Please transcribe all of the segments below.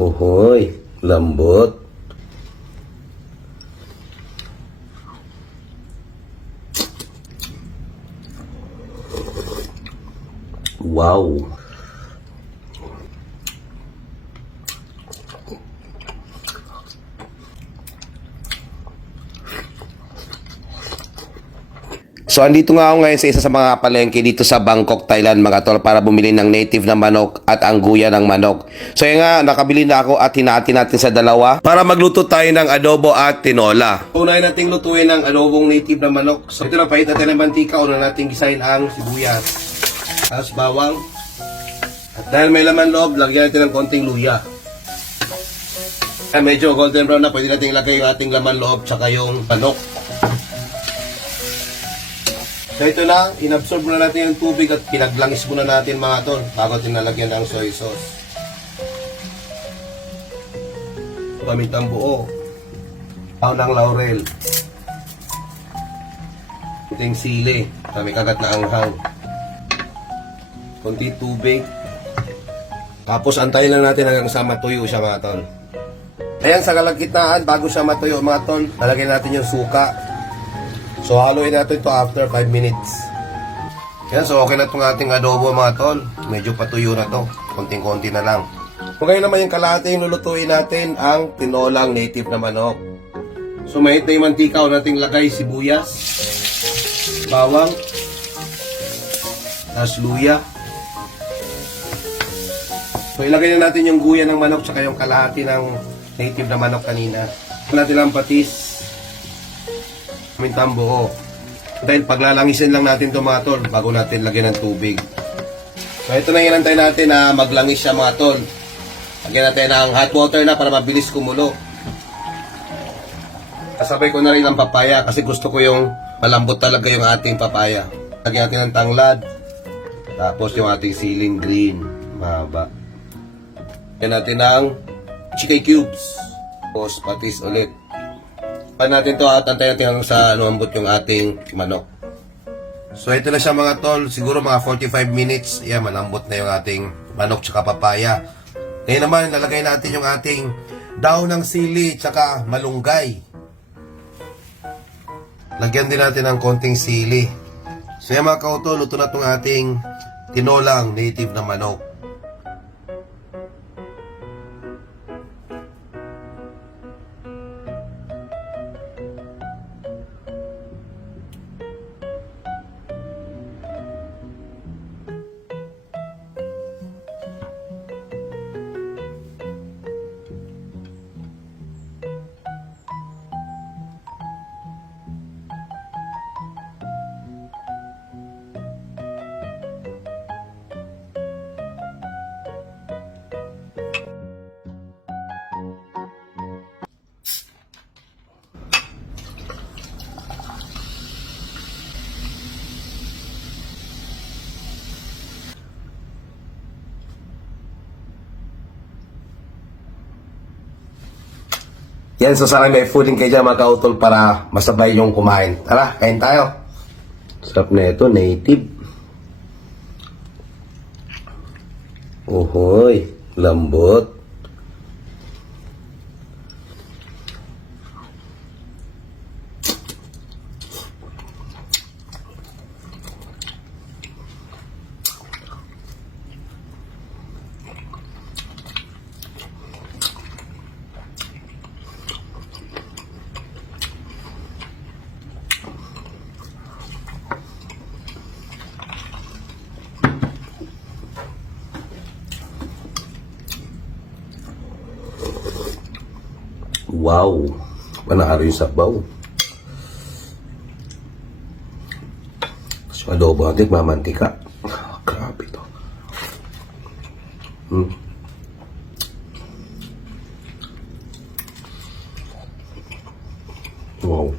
Ohoy, lambot. Wow. So, andito nga ako ngayon sa isa sa mga palengke dito sa Bangkok, Thailand mga tol para bumili ng native na manok at ang guya ng manok. So, yun nga, nakabili na ako at hinati natin sa dalawa para magluto tayo ng adobo at tinola. Unahin natin lutuin ng adobong native na manok. So, ito na, pahit natin ng mantika. Una natin gisahin ang sibuyas. Tapos bawang. At dahil may laman loob, lagyan natin ng konting luya. Medyo golden brown na, pwede natin ilagay yung ating laman loob tsaka yung manok. So ito lang, inabsorb muna natin yung tubig at pinaglangis muna natin mga tol bago tinalagyan ng soy sauce. Pamintang buo. Pao ng laurel. Kunting sili. May kagat na anghang. Kunting tubig. Tapos antayin lang natin hanggang sa matuyo siya mga tol. Ayan sa kalagitnaan, bago siya matuyo mga tol, lalagyan natin yung suka. So, haluin natin ito after 5 minutes. Yan, so okay na itong ating adobo mga tol. Medyo patuyo na to. Konting-konti na lang. So, ngayon naman yung kalahati yung lulutuin natin ang tinolang native na manok. So, mahit na yung mantika o nating lagay sibuyas, bawang, tas luya. So, ilagay na natin yung guya ng manok tsaka yung kalahati ng native na manok kanina. Natin ang patis. Pamintang buo. Dahil paglalangisin lang natin ito mga tol bago natin lagyan ng tubig. So ito na hinantay natin na maglangis siya mga tol. Lagyan natin ng hot water na para mabilis kumulo. Kasabay ko na rin ang papaya kasi gusto ko yung malambot talaga yung ating papaya. Lagyan natin ng tanglad. Tapos yung ating siling green. Mahaba. Lagyan natin ng chicken cubes. Tapos patis ulit. Natin to at antayin natin hanggang sa lumambot yung ating manok. So ito na siya mga tol, siguro mga 45 minutes. Yan, malambot na yung ating manok tsaka papaya. Ngayon naman, nalagay natin yung ating daon ng sili tsaka malunggay. Lagyan din natin ng konting sili. So yan mga kautol, luto na itong ating tinolang native na manok. Yan, so sana may fooding kayo dyan mga kautol para masabay yung kumain. Tara, kain tayo. Sarap na ito, native. Ohoy, lambot. Wow, panalo yung sabaw. So, adobo natin, mamantika. Grabe ito. Wow.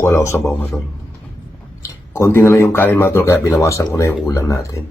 Wala ko sabaw mga tol. Konti na lang yung kanin mga tol, kaya binawasan ko na yung ulam natin.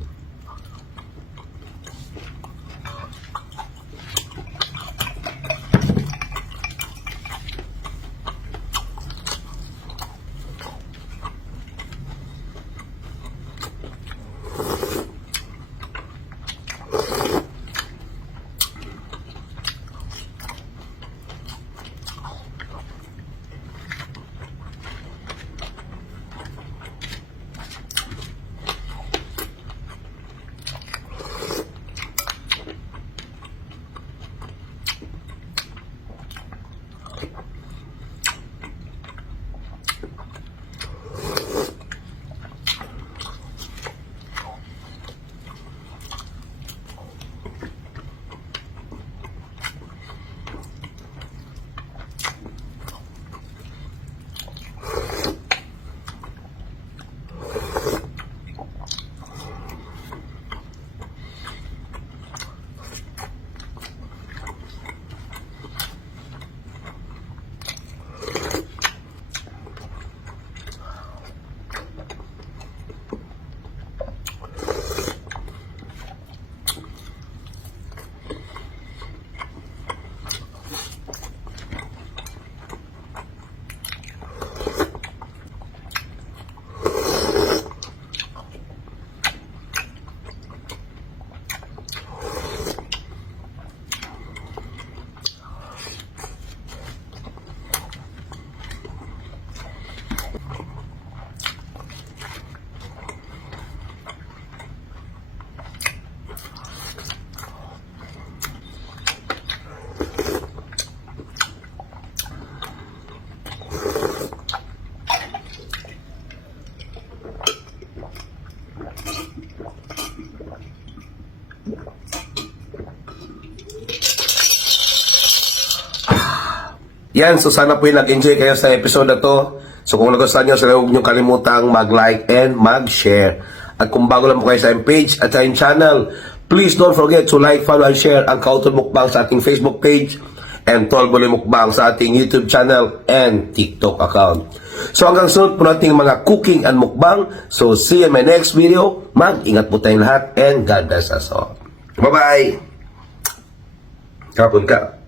Yan, so sana po yung nag-enjoy kayo sa episode na to. So kung nagustuhan nyo, so huwag nyo kalimutang mag-like and mag-share. At kung bago lang po kayo sa aking page at sa aking channel, please don't forget to like, follow, and share ang Kauton Mukbang sa ating Facebook page and Tolboy Mukbang sa ating YouTube channel and TikTok account. So hanggang sunod po nating mga cooking and mukbang. So see you in my next video. Mag-ingat po tayong lahat and God bless us all. Bye-bye! Kapon ka.